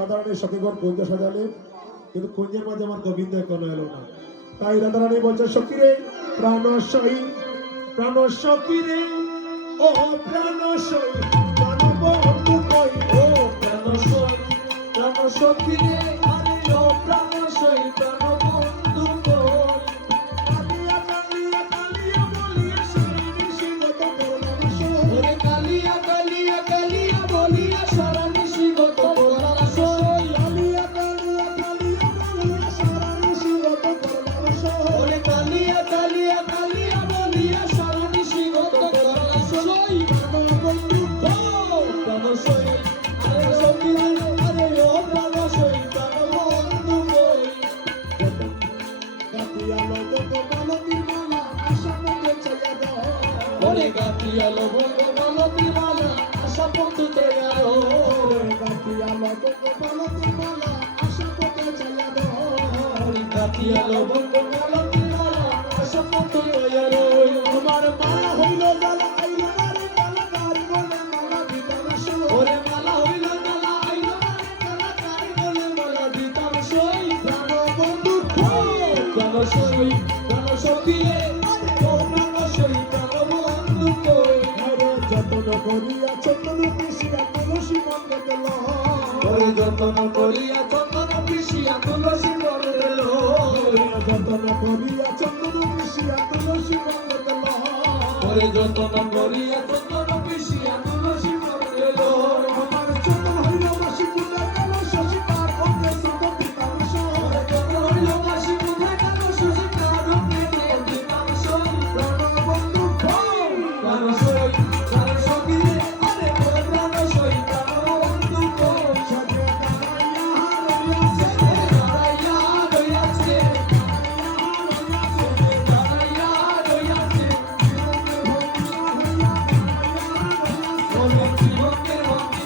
রাধারানীর সাথে ঘর কুঞ্জ সাজালেন, কিন্তু কুঞ্জের মাঝে আমার গোবিন্দ এখনো এলো না। তাই রাধারানী বলছে, সখী রে প্রাণসই, প্রাণসখী রে ও প্রাণসই, প্রাণবন্ধু কই ও প্রাণসই, প্রাণসখী রে আরে ও প্রাণসই, প্রাণবন্ধু কই। কালিয়া কালিয়া কালিয়া বলিয়া সারানি শিবত করলাম সই, ওরে কালিয়া কালিয়া কালিয়া বলিয়া সারানি শিবত করলাম সই, কালিয়া কালিয়া কালিয়া বলিয়া সারানি শিবত করলাম সই, ওরে কালিয়া কালিয়া কালিয়া বলিয়া সারানি শিবত করলাম সই, প্রাণবন্ধু কই প্রাণসই, আরে সখী রে আরে ও প্রাণসই, প্রাণবন্ধু কই। গাতিয়া লগো মালতী মালা আশা পথে চলে যাও, ওরে গাতিয়া লগো মালতী মালা আশা পথে চলে যাও, গাতিয়া লগো মালতী মালা আশা পথে চলে যাও, গাতিয়া লগো মালতী মালা আশা পথে চলে যাও। আমার মালা হইল জ্বালা আইলো মারে মালা কারি বলে মালা দিতাম সই, ওরে মালা হইল জ্বালা আইলো মারে মালা কারি বলে মালা দিতাম সই, প্রাণবন্ধু কই প্রাণসই, প্রাণসখী রে আরে ও প্রাণসই, প্রাণবন্ধু কই। আরে যতন করিয়া চন্দন পিষিয়া তুলসী মন্দ দিল, ওরে যতন করিয়া চন্দন পিষিয়া তুলসী মন্দ দিল, যতন করিয়া চন্দন পিষিয়া তুলসী মন্দ দিল, ওরে যতন করিয়া চন্দন পিষিয়া তুলসী মন্দ দিল। আমার চন্দন হইল বাসি পুজার কাল শশী তার অঙ্গে সুখ দিতাম সই, চন্দন হইল বাসি পুজার কাল শশী তার অঙ্গে সুখ দিতাম সই, প্রাণবন্ধু কই প্রাণসই, প্রাণসখী রে আরে ও প্রাণসই, প্রাণবন্ধু কই। সাজে দাঁড়াইয়া রইয়াছে, দাঁড়াইয়া রইয়াছে, ওরে জীবনের মধ্যে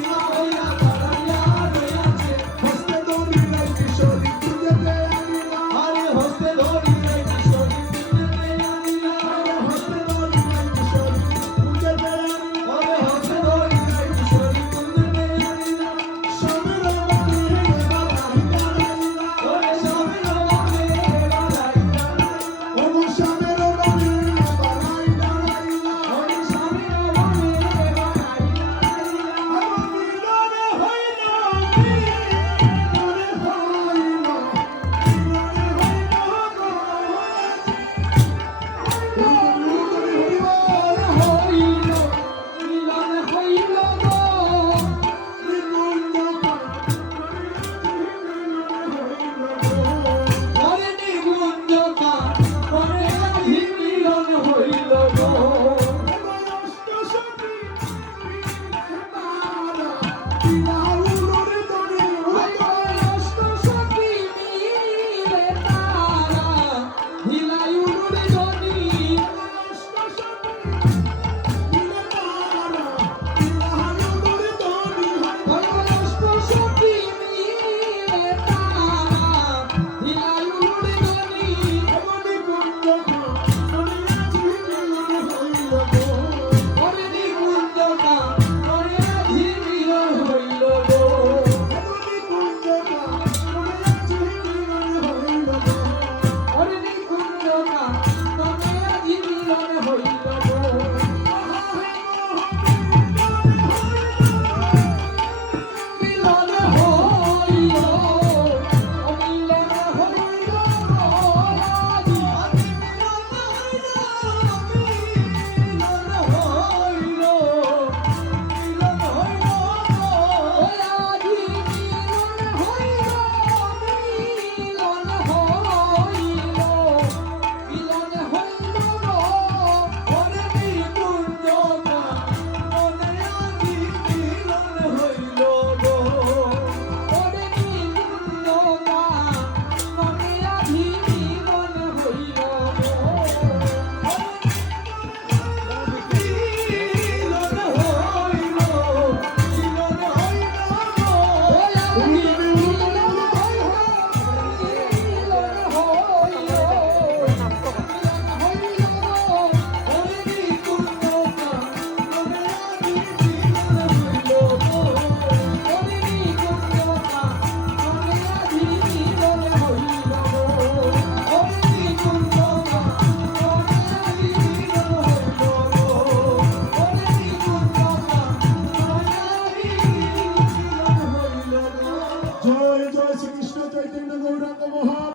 জয় জয় শ্রীকৃষ্ণ চৈতন্য গৌরাঙ্গ মহা